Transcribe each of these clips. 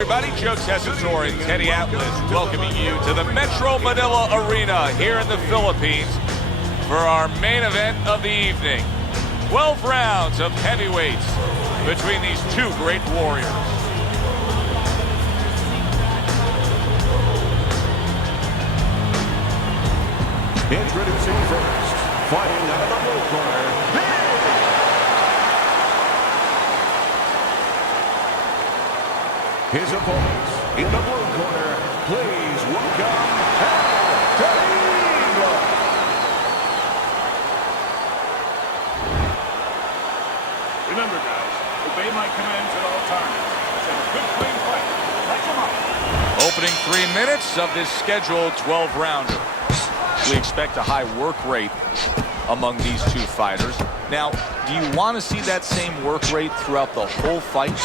Everybody, Joe Tessitore and Teddy Atlas welcoming you to the Metro Manila Arena here in the Philippines for our main event of the evening. 12 rounds of heavyweights between these two great warriors. Introducing first, fighting out of the blue corner, his opponents in the blue corner, please welcome Oleg. Remember, guys, obey my commands at all times. Let's have a good, clean fight. Light them up. Opening 3 minutes of this scheduled 12-rounder. We expect a high work rate among these two fighters. Now, do you want to see that same work rate throughout the whole fight?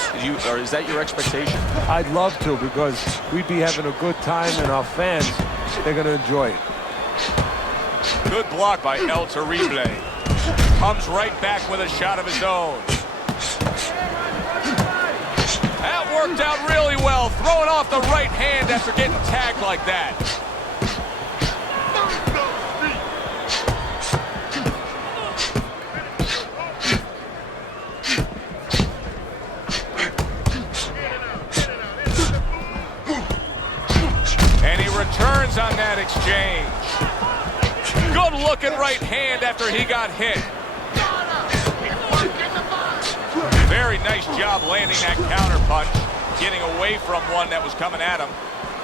Or is that your expectation? I'd love to, because we'd be having a good time, and our fans, they're going to enjoy it. Good block by El Terrible. Comes right back with a shot of his own. That worked out really well, throwing off the right hand after getting tagged like that. Returns on that exchange. Good looking right hand after he got hit. Very nice job landing that counter punch, getting away from one that was coming at him.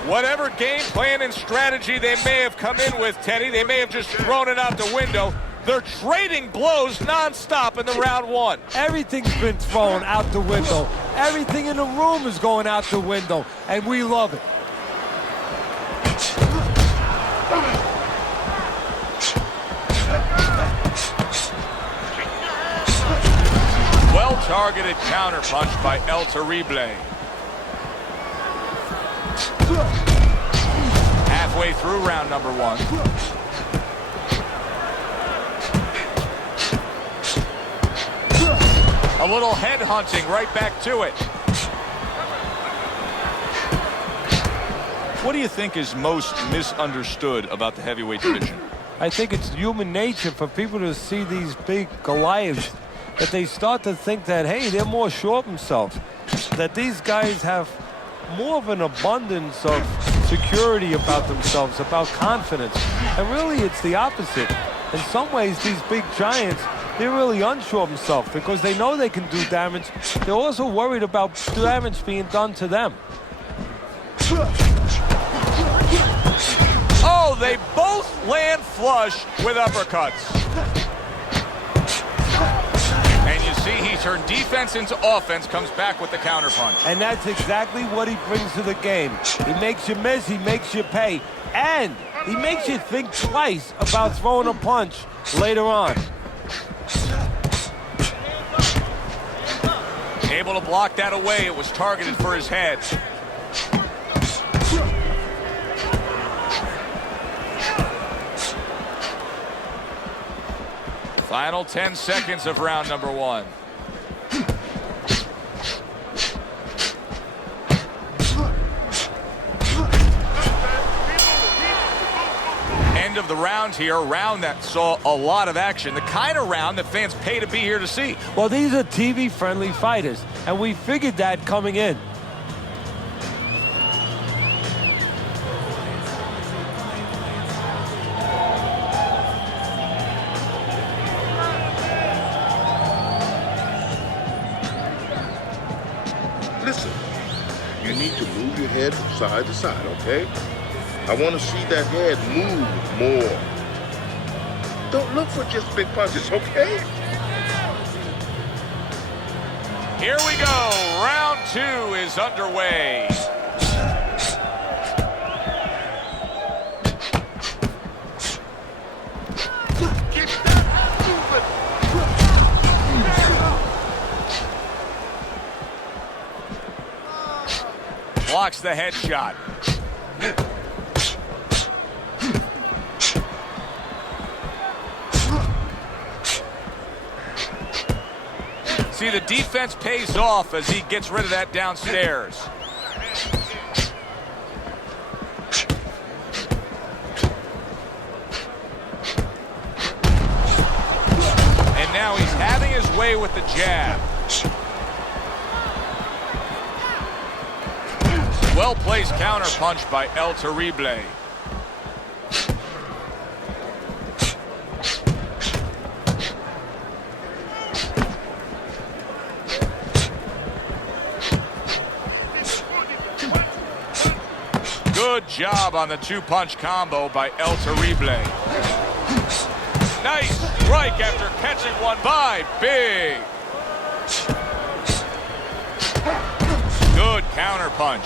Whatever game plan and strategy they may have come in with, Teddy, they may have just thrown it out the window. They're trading blows nonstop in the round one. Everything's been thrown out the window. Everything in the room is going out the window, and we love it. Well-targeted counter punch by El Terrible. Halfway through round number one. A little head hunting right back to it. What do you think is most misunderstood about the heavyweight division? I think it's human nature for people to see these big Goliaths, that they start to think that, hey, they're more sure of themselves, that these guys have more of an abundance of security about themselves, about confidence. And really, it's the opposite. In some ways, these big giants, they're really unsure of themselves because they know they can do damage. They're also worried about damage being done to them. Oh, they both land flush with uppercuts. And you see he turned defense into offense, comes back with the counterpunch. And that's exactly what he brings to the game. He makes you miss, he makes you pay, and he makes you think twice about throwing a punch later on. Able to block that away. It was targeted for his head. Final 10 seconds of round number one. End of the round here, a round that saw a lot of action. The kind of round that fans pay to be here to see. Well, these are TV-friendly fighters, and we figured that coming in. Listen, you need to move your head from side to side, okay? I want to see that head move more. Don't look for just big punches, okay? Here we go. Round two is underway. Blocks the headshot. See, the defense pays off as he gets rid of that downstairs. jab. Well-placed counter punch by El Terrible. Good job on the two-punch combo by El Terrible. Nice strike after catching one by Big. Good counter punch.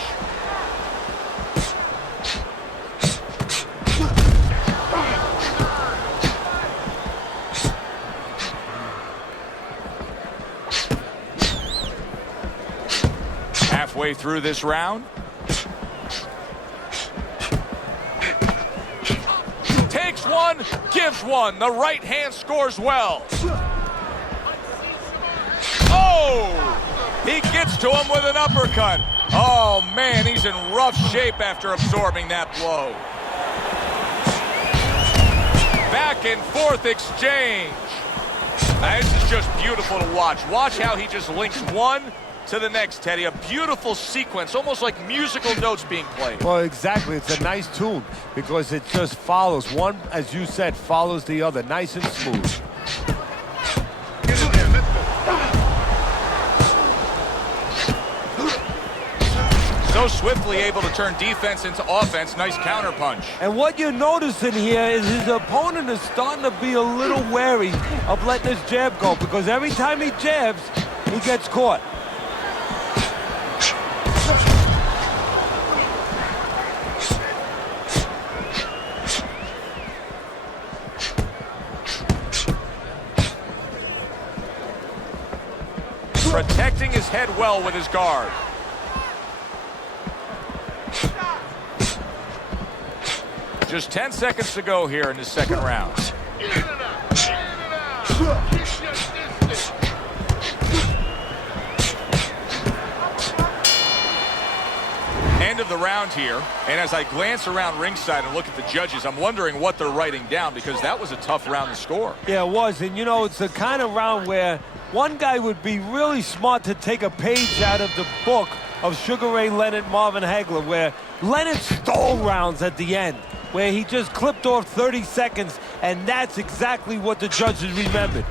Halfway through this round. Takes one, gives one. The right hand scores well. Oh! He gets to him with an uppercut. Oh, man, he's in rough shape after absorbing that blow. Back and forth exchange. Now, this is just beautiful to watch. Watch how he just links one to the next, Teddy. A beautiful sequence, almost like musical notes being played. Well, exactly. It's a nice tune because it just follows. One, as you said, follows the other. Nice and smooth. So swiftly able to turn defense into offense. Nice counter punch. And what you're noticing here is his opponent is starting to be a little wary of letting his jab go because every time he jabs, he gets caught. Protecting his head well with his guard. Just 10 seconds to go here in the second round. End of the round here, and as I glance around ringside and look at the judges, I'm wondering what they're writing down because that was a tough round to score. Yeah, it was, and you know, it's the kind of round where one guy would be really smart to take a page out of the book of Sugar Ray Leonard, Marvin Hagler, where Leonard stole rounds at the end, where he just clipped off 30 seconds, and that's exactly what the judges remembered.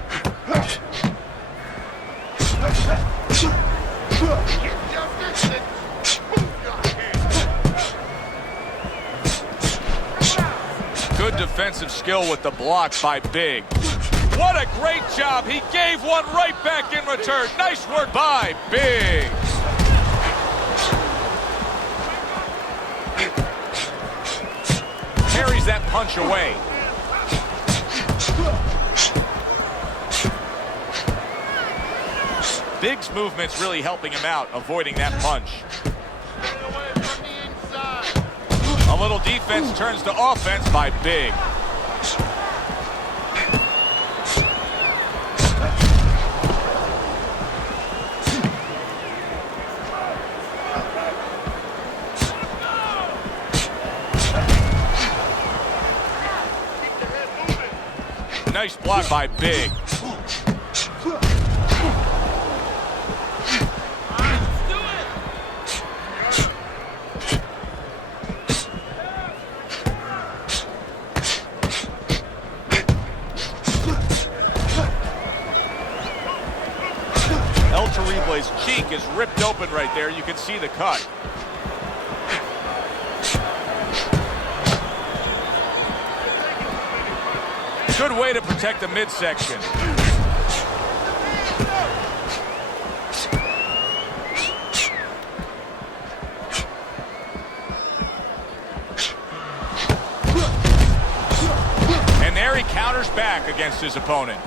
Good defensive skill with the block by Big. What a great job. He gave one right back in return. Nice work by Big. Carries that punch away. Big's movement's really helping him out, avoiding that punch. A little defense turns to offense by Big. Nice block by Big. El Terrible's cheek is ripped open right there. You can see the cut. Good way to protect the midsection. And there he counters back against his opponent.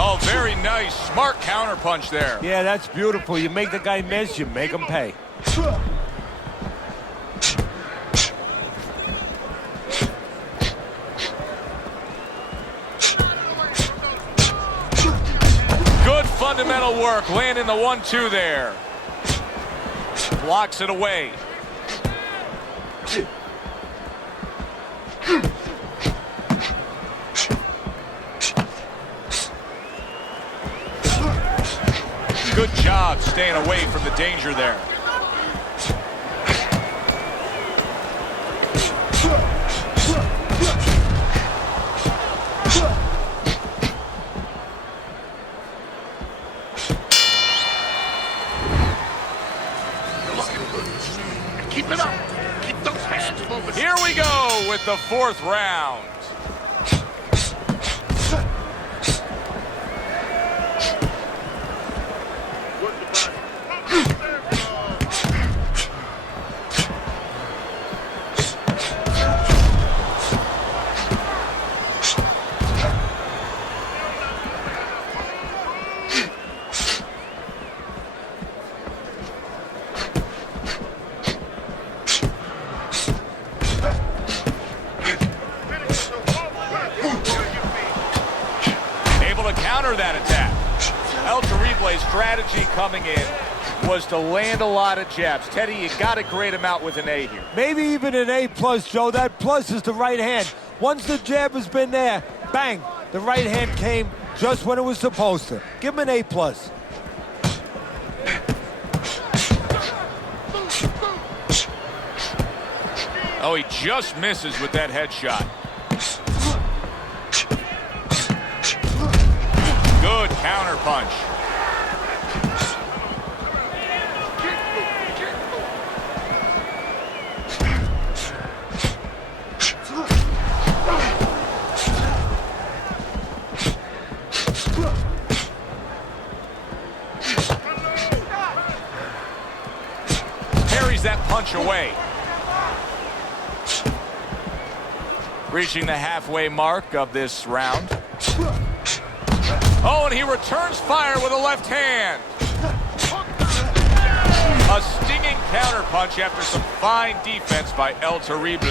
Oh, very nice. Smart counterpunch there. Yeah, that's beautiful. You make the guy miss, you make him pay. elbow work, landing the 1-2 there. Blocks it away. Good job staying away from the danger there. Keep it up. Keep those hands moving. Here we go with the 4th round. That attack. El Terrible's strategy coming in was to land a lot of jabs. Teddy, you got to grade him out with an A here. Maybe even an A+, Joe. That plus is the right hand. Once the jab has been there, bang, the right hand came just when it was supposed to. Give him an A+. Oh, he just misses with that headshot. Good counter punch. Parries that punch away. Reaching the halfway mark of this round. Oh, and he returns fire with a left hand. A stinging counterpunch after some fine defense by El Terrible.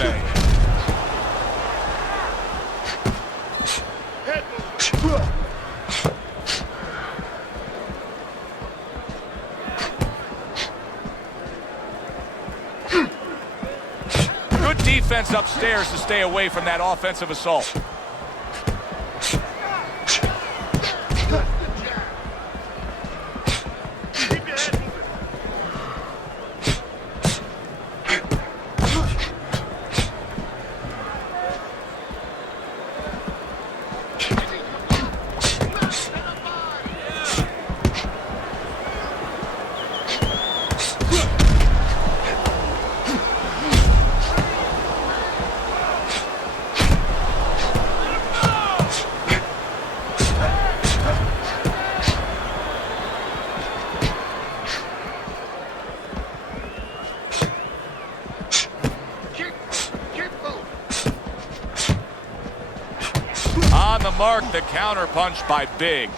Good defense upstairs to stay away from that offensive assault. On the mark, the counter punch by Big.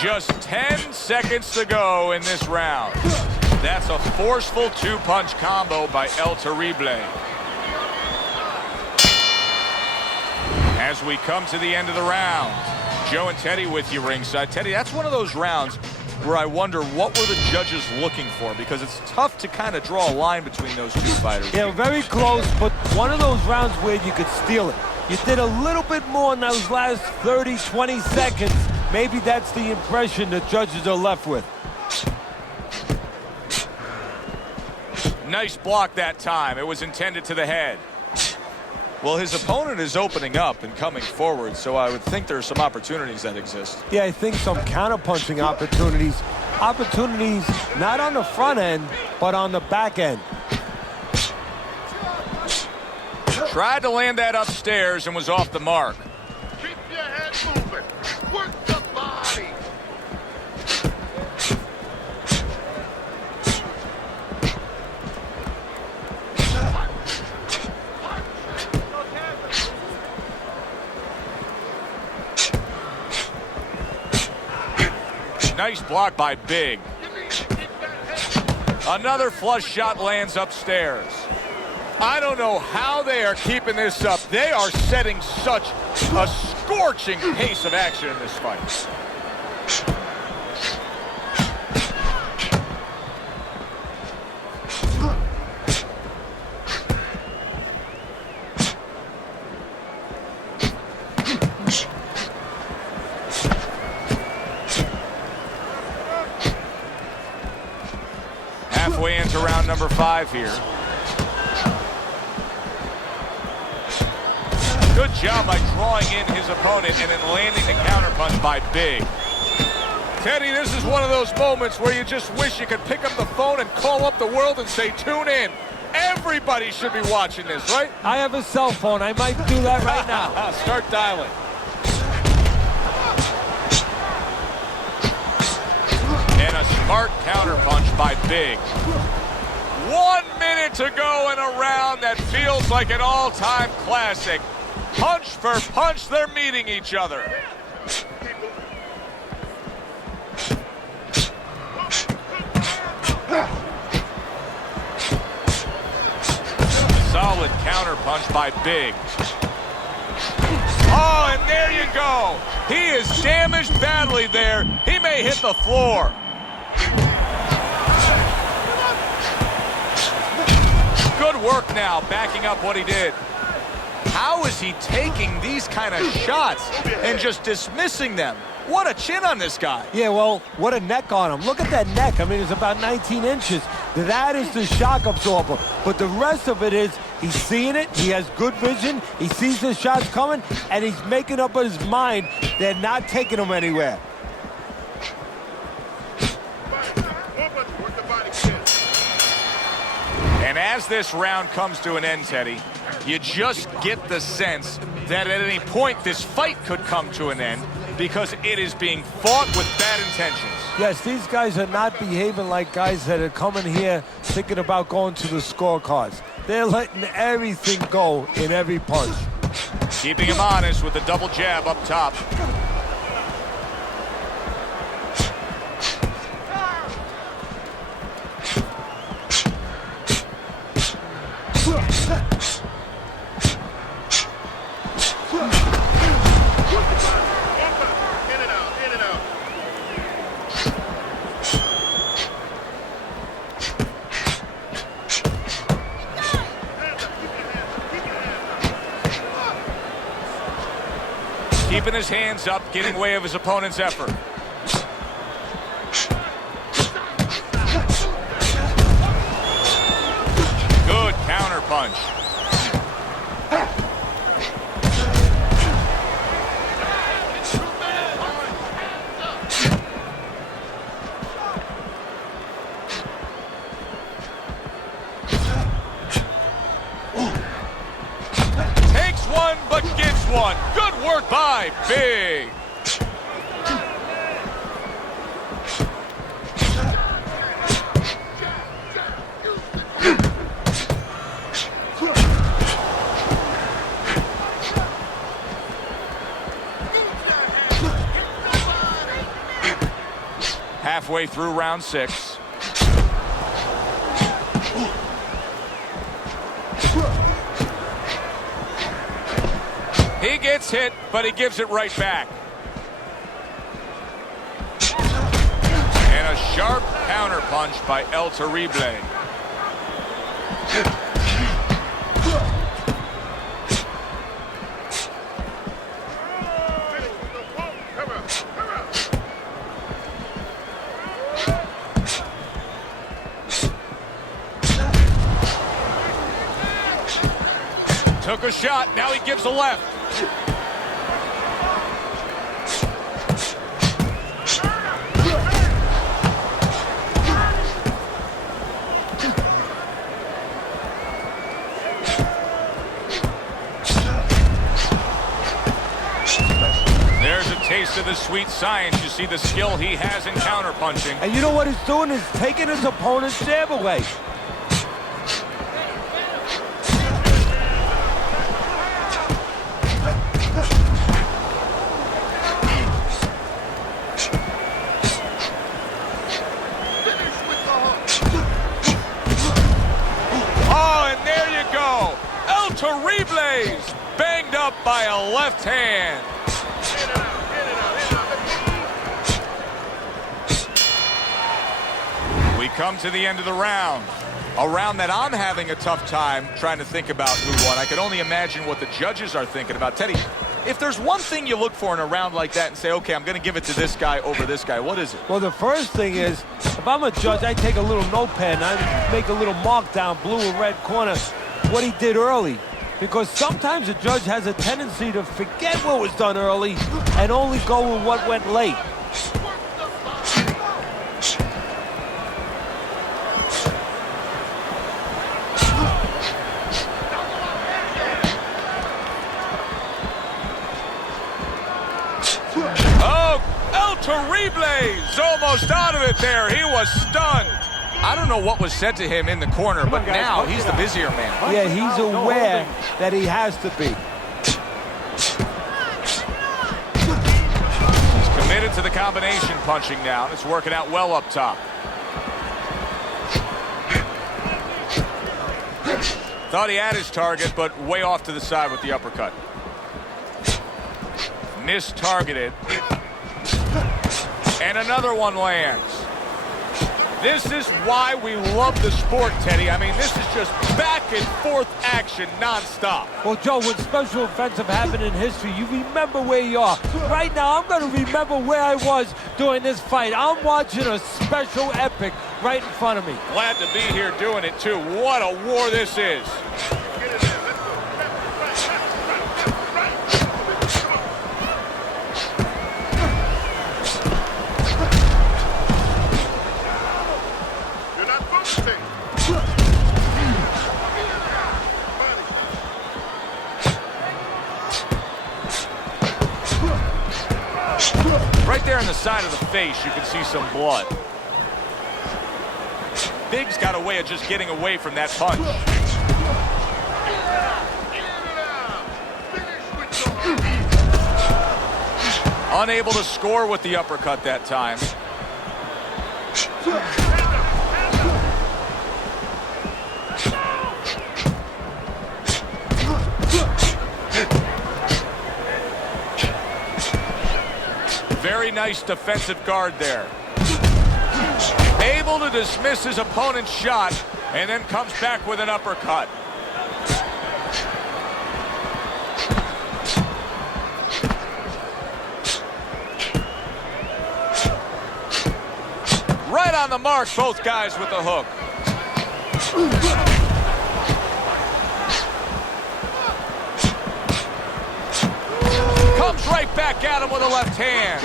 Just 10 seconds to go in this round. That's a forceful 2-punch combo by El Terrible. As we come to the end of the round, Joe and Teddy with you ringside. Teddy, that's one of those rounds where I wonder what were the judges looking for, because it's tough to kind of draw a line between those two fighters. Yeah, very close, but one of those rounds where you could steal it. You did a little bit more in those last 30, 20 seconds. Maybe that's the impression the judges are left with. Nice block that time. It was intended to the head. Well, his opponent is opening up and coming forward, so I would think there are some opportunities that exist. Yeah, I think some counterpunching opportunities. Opportunities not on the front end, but on the back end. Tried to land that upstairs and was off the mark. Keep your head moving. Work the body. Nice block by Big. Another flush shot lands upstairs. I don't know how they are keeping this up. They are setting such a scorching pace of action in this fight. halfway into round number 5 here. Good job by drawing in his opponent and then landing the counterpunch by Big. Teddy, this is one of those moments where you just wish you could pick up the phone and call up the world and say, tune in. Everybody should be watching this, right? I have a cell phone. I might do that right now. Start dialing. And a smart counterpunch by Big. 1 minute to go in a round that feels like an all-time classic. Punch for punch, they're meeting each other. Solid counterpunch by Big. Oh, and there you go. He is damaged badly there. He may hit the floor. Good work now, backing up what he did. How is he taking these kind of shots and just dismissing them? What a chin on this guy. Yeah, well, what a neck on him. Look at that neck. I mean, it's about 19 inches. That is the shock absorber. But the rest of it is he's seeing it. He has good vision. He sees the shots coming, and he's making up his mind they're not taking him anywhere. And as this round comes to an end, Teddy, you just get the sense that at any point this fight could come to an end because it is being fought with bad intentions. Yes, these guys are not behaving like guys that are coming here thinking about going to the scorecards. They're letting everything go in every punch. Keeping him honest with the double jab up top. Keeping his hands up, getting way of his opponent's effort. Good counterpunch. Takes one, but gets one. Good work by Big. Halfway through round 6. He gets hit, but he gives it right back. And a sharp counterpunch by El Terrible. Took a shot, now he gives a left. There's a taste of the sweet science. You see the skill he has in counterpunching. And you know what he's doing is taking his opponent's jab away. Terribles banged up by a left hand. We come to the end of the round. A round that I'm having a tough time trying to think about who won. I can only imagine what the judges are thinking about. Teddy, If there's one thing you look for in a round like that and say, okay, I'm going to give it to this guy over this guy, what is it? Well, the first thing is, if I'm a judge, I take a little notepad and I make a little mark down, blue or red corner, what he did early. Because sometimes a judge has a tendency to forget what was done early and only go with what went late. Terrible's almost out of it there. He was stunned. I don't know what was said to him in the corner, but now he's the busier man. Yeah, he's aware that he has to be. He's committed to the combination punching now, and it's working out well up top. Thought he had his target, but way off to the side with the uppercut. Mistargeted. And another one lands. This is why we love the sport, Teddy. I mean, this is just back and forth action nonstop. Well, Joe, when special events have happened in history, you remember where you are. Right now, I'm going to remember where I was during this fight. I'm watching a special epic right in front of me. Glad to be here doing it, too. What a war this is. Right there in the side of the face, you can see some blood. Big's got a way of just getting away from that punch. Unable to score with the uppercut that time. Very nice defensive guard there. Able to dismiss his opponent's shot and then comes back with an uppercut. Right on the mark, both guys with the hook. Comes right back at him with a left hand.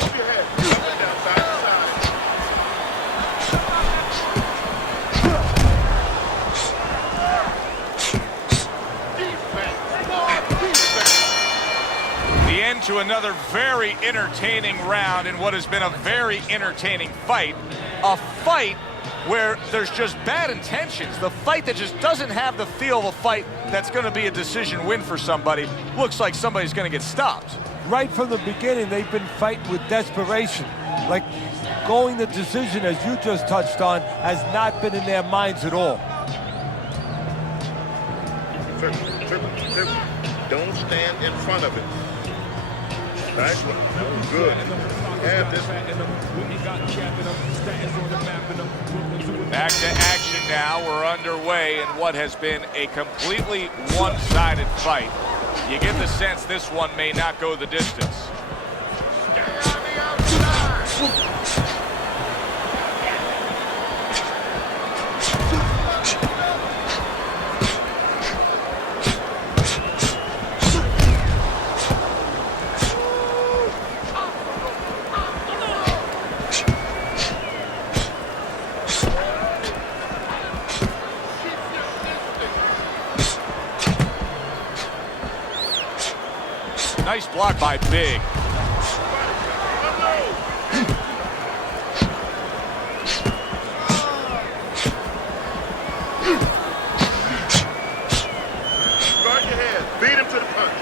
The end to another very entertaining round in what has been a very entertaining fight. A fight where there's just bad intentions. The fight that just doesn't have the feel of a fight that's going to be a decision win for somebody. Looks like somebody's going to get stopped. Right from the beginning, they've been fighting with desperation. Like going the decision, as you just touched on, has not been in their minds at all. Don't stand in front of it. Nice one. That was good. Have this. Back to action now. We're underway in what has been a completely one-sided fight. You get the sense this one may not go the distance. Nice block by Big. Guard your head. Beat him to the punch.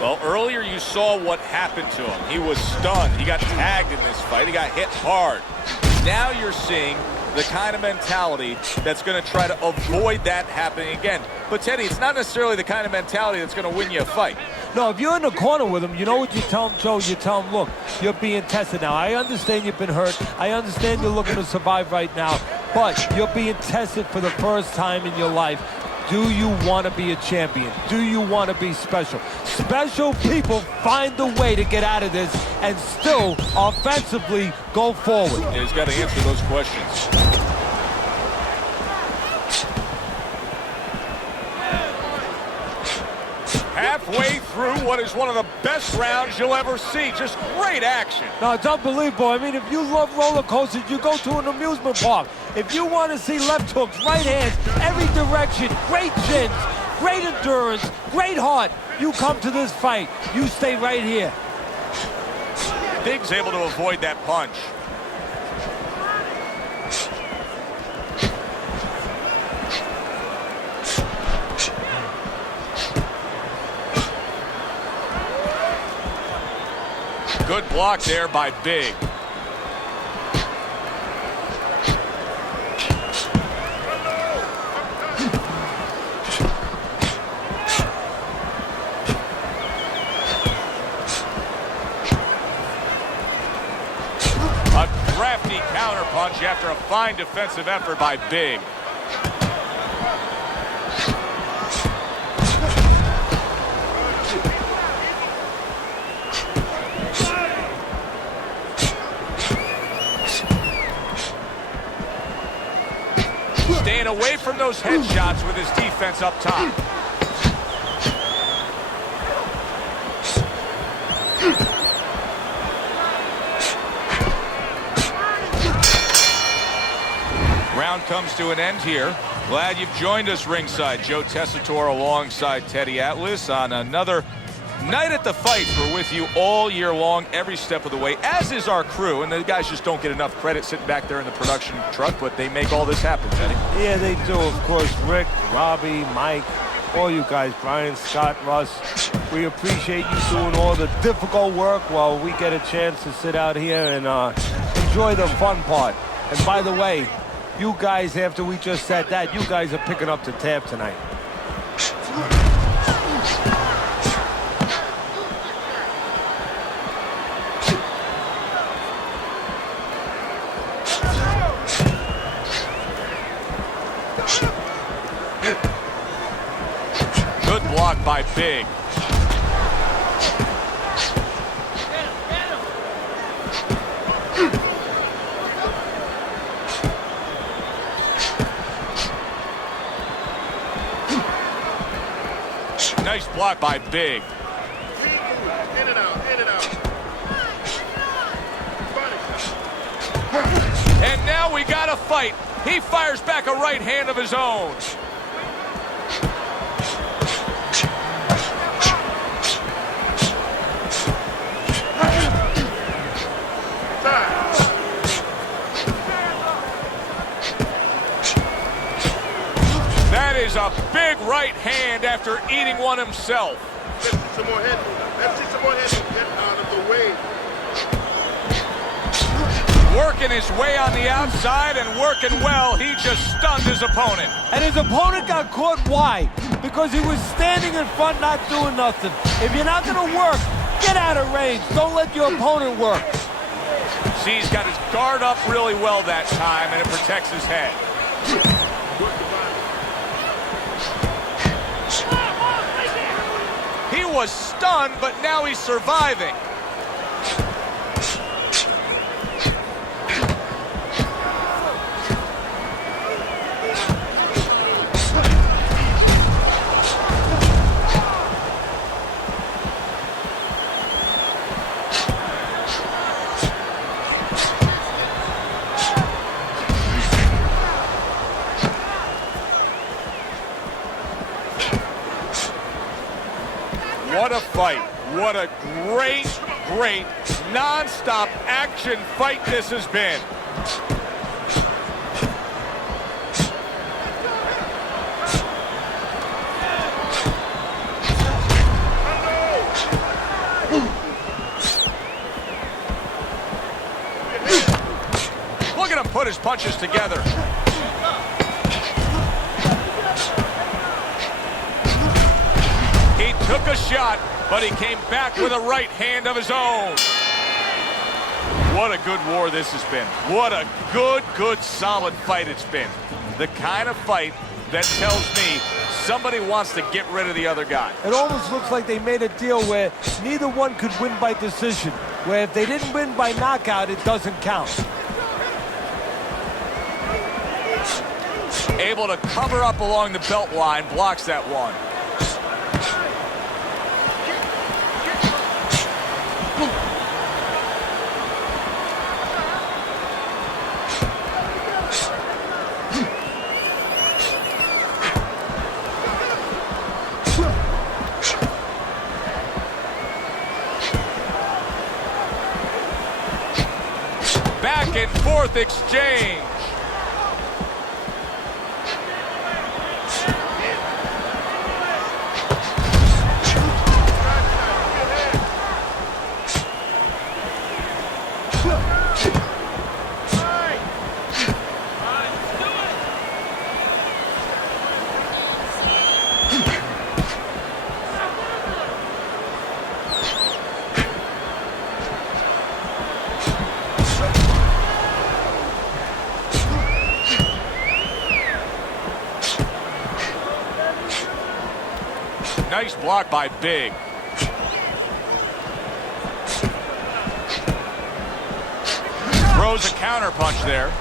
Well, earlier you saw what happened to him. He was stunned. He got tagged in this fight. He got hit hard. Now you're seeing the kind of mentality that's going to try to avoid that happening again. But, Teddy, it's not necessarily the kind of mentality that's going to win you a fight. No, if you're in the corner with him, you know what you tell him, Joe? You tell him, look, you're being tested now. I understand you've been hurt. I understand you're looking to survive right now. But you're being tested for the first time in your life. Do you want to be a champion? Do you want to be special? Special people find the way to get out of this and still offensively go forward. Yeah, he's got to answer those questions. Halfway through what is one of the best rounds you'll ever see. Just great action. No, it's unbelievable. I mean, if you love roller coasters, you go to an amusement park. If you want to see left hooks, right hands, every direction, great chins, great endurance, great heart, you come to this fight. You stay right here. Big's able to avoid that punch. Good block there by Big. A crafty counterpunch after a fine defensive effort by Big. Staying away from those headshots with his defense up top. Round comes to an end here. Glad you've joined us ringside. Joe Tessitore alongside Teddy Atlas on another night at the fights. We're with you all year long, every step of the way, as is our crew. And the guys just don't get enough credit sitting back there in the production truck, but they make all this happen, Teddy. Yeah, they do. Of course, Rick, Robbie, Mike, all you guys, Brian, Scott, Russ. We appreciate you doing all the difficult work while we get a chance to sit out here and enjoy the fun part. And by the way, you guys, after we just said that, you guys are picking up the tab tonight. Good block by Big. Nice block by Big. In and out, in and out. And now we got a fight. He fires back a right hand of his own. That is a big right hand after eating one himself. Let's see some more head movement. Let's see some more head movement. Get out of the way. Working his way on the outside and working well. He just stunned his opponent. And his opponent got caught. Why? Because he was standing in front not doing nothing. If you're not going to work, get out of range. Don't let your opponent work. See, he's got his guard up really well that time, and it protects his head. He was stunned, but now he's surviving. What a fight. What a great, great, non-stop action fight this has been. Look at him put his punches together. He took a shot, but he came back with a right hand of his own. What a good war this has been. What a good, solid fight it's been. The kind of fight that tells me somebody wants to get rid of the other guy. It almost looks like they made a deal where neither one could win by decision, where if they didn't win by knockout, it doesn't count. Able to cover up along the belt line, blocks that one. Back and forth exchange. Nice block by Big. Throws a counter punch there.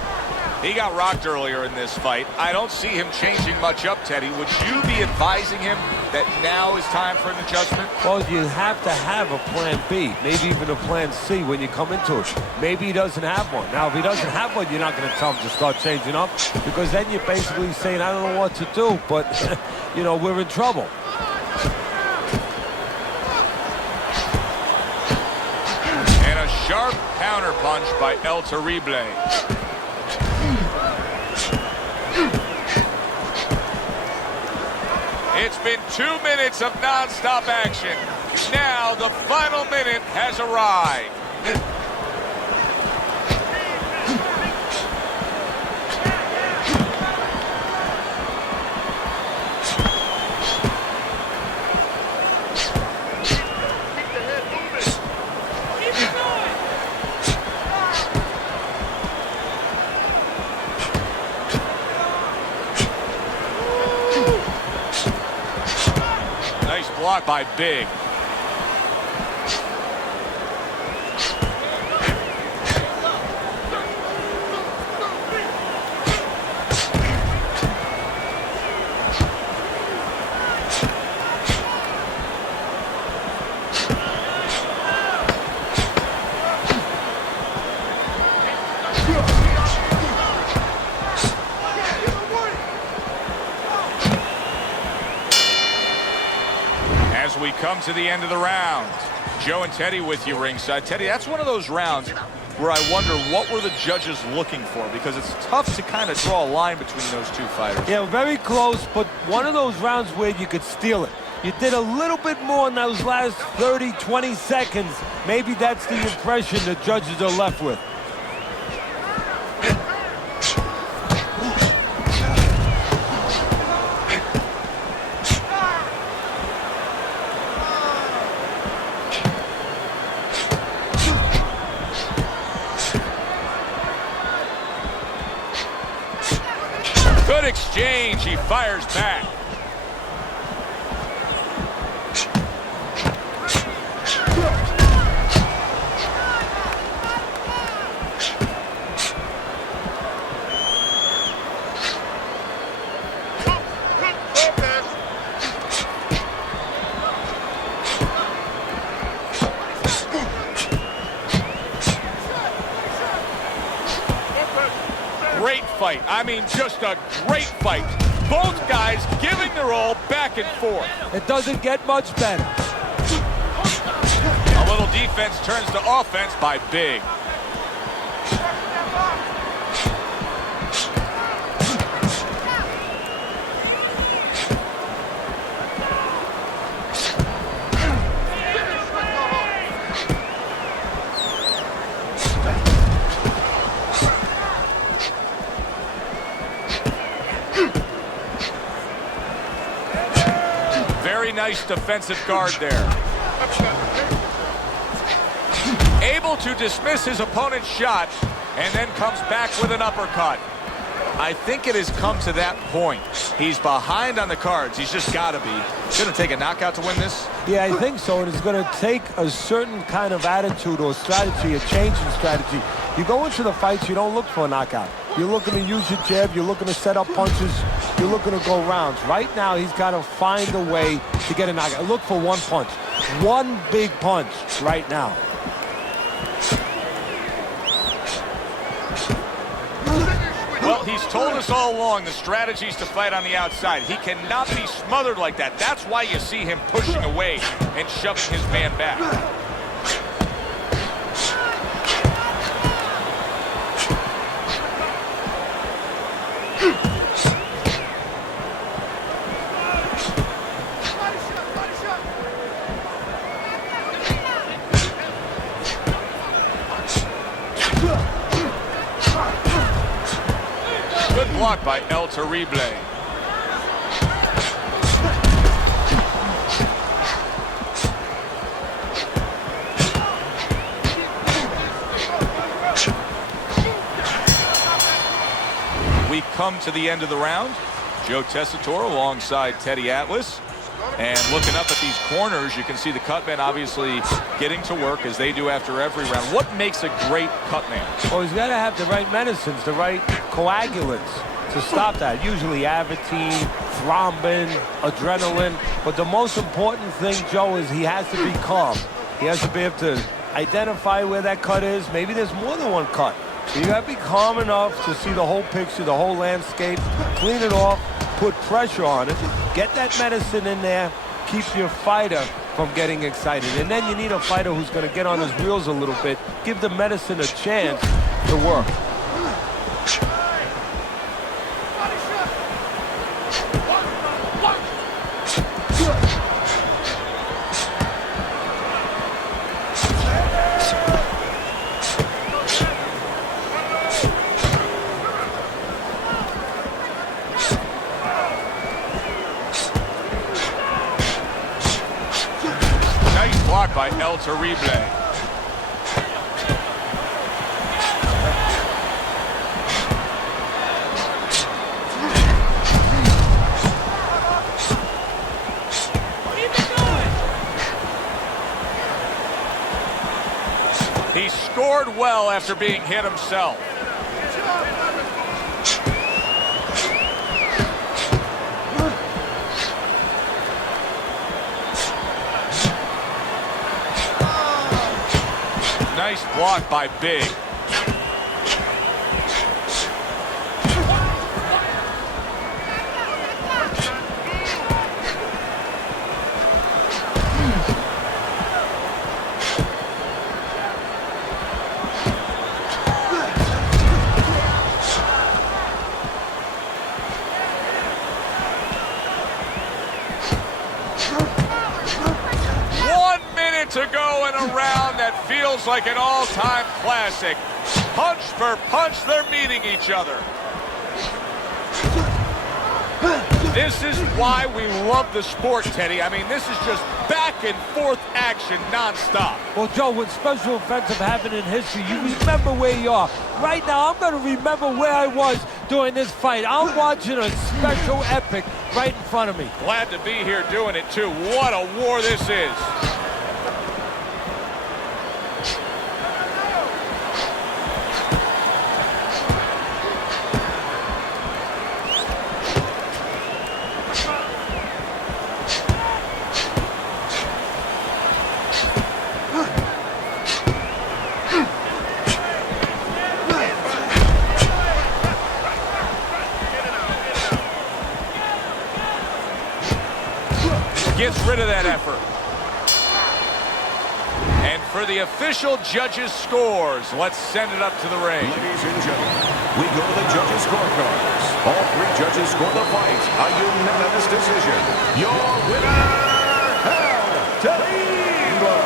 He got rocked earlier in this fight. I don't see him changing much up, Teddy. Would you be advising him that now is time for an adjustment? Well, you have to have a plan B, maybe even a plan C when you come into it. Maybe he doesn't have one. Now, if he doesn't have one, you're not going to tell him to start changing up, because then you're basically saying, I don't know what to do, but, you know, we're in trouble. And a sharp counter punch by El Terrible. It's been 2 minutes of non-stop action. Now the final minute has arrived. Blocked by Big. As we come to the end of the round, Joe and Teddy with you ringside. Teddy, that's one of those rounds where I wonder what were the judges looking for, because it's tough to kind of draw a line between those two fighters. Yeah, very close, but one of those rounds where you could steal it. You did a little bit more in those last 30, 20 seconds. Maybe that's the impression the judges are left with. Good exchange. He fires back. Great fight. I mean, just a great fight. Both guys giving their all back and forth. It doesn't get much better. A little defense turns to offense by Big. Very nice defensive guard there. Able to dismiss his opponent's shot and then comes back with an uppercut. I think it has come to that point. He's behind on the cards. He's just got to be. He's going to take a knockout to win this? Yeah, I think so. And it's going to take a certain kind of attitude or strategy, a change in strategy. You go into the fights, you don't look for a knockout. You're looking to use your jab. You're looking to set up punches. You're looking to go rounds. Right now, he's got to find a way to get a knockout. Look for one punch. One big punch right now. Well, he's told us all along the strategy is to fight on the outside. He cannot be smothered like that. That's why you see him pushing away and shoving his man back. Good block by El Terrible. We come to the end of the round. Joe Tessitore alongside Teddy Atlas. And looking up at these corners, you can see the cutman obviously getting to work as they do after every round. What makes a great cutman? Well, he's got to have the right medicines, the right coagulants to stop that. Usually Avitine, thrombin, adrenaline. But the most important thing, Joe, is he has to be calm. He has to be able to identify where that cut is. Maybe there's more than one cut. So you got to be calm enough to see the whole picture, the whole landscape, clean it off, put pressure on it, get that medicine in there, keep your fighter from getting excited. And then you need a fighter who's going to get on his wheels a little bit, give the medicine a chance to work. By El Terrible. He scored well after being hit himself. Nice block by Big. To go in a round that feels like an all-time classic. Punch for punch, they're meeting each other. This is why we love the sport, Teddy. I mean, this is just back and forth action nonstop. Well, Joe, when special events have happened in history, you remember where you are. Right now, I'm going to remember where I was during this fight. I'm watching a special epic right in front of me. Glad to be here doing it, too. What a war this is. Gets rid of that effort. And for the official judges' scores, let's send it up to the ring. Ladies and gentlemen, we go to the judges' scorecards. All three judges score the fight. A unanimous decision. Your winner, El Terrible.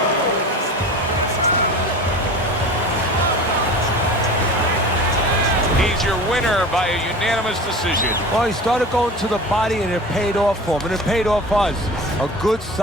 He's your winner by a unanimous decision. Well, he started going to the body, and it paid off for him, and it paid off us. A good, solid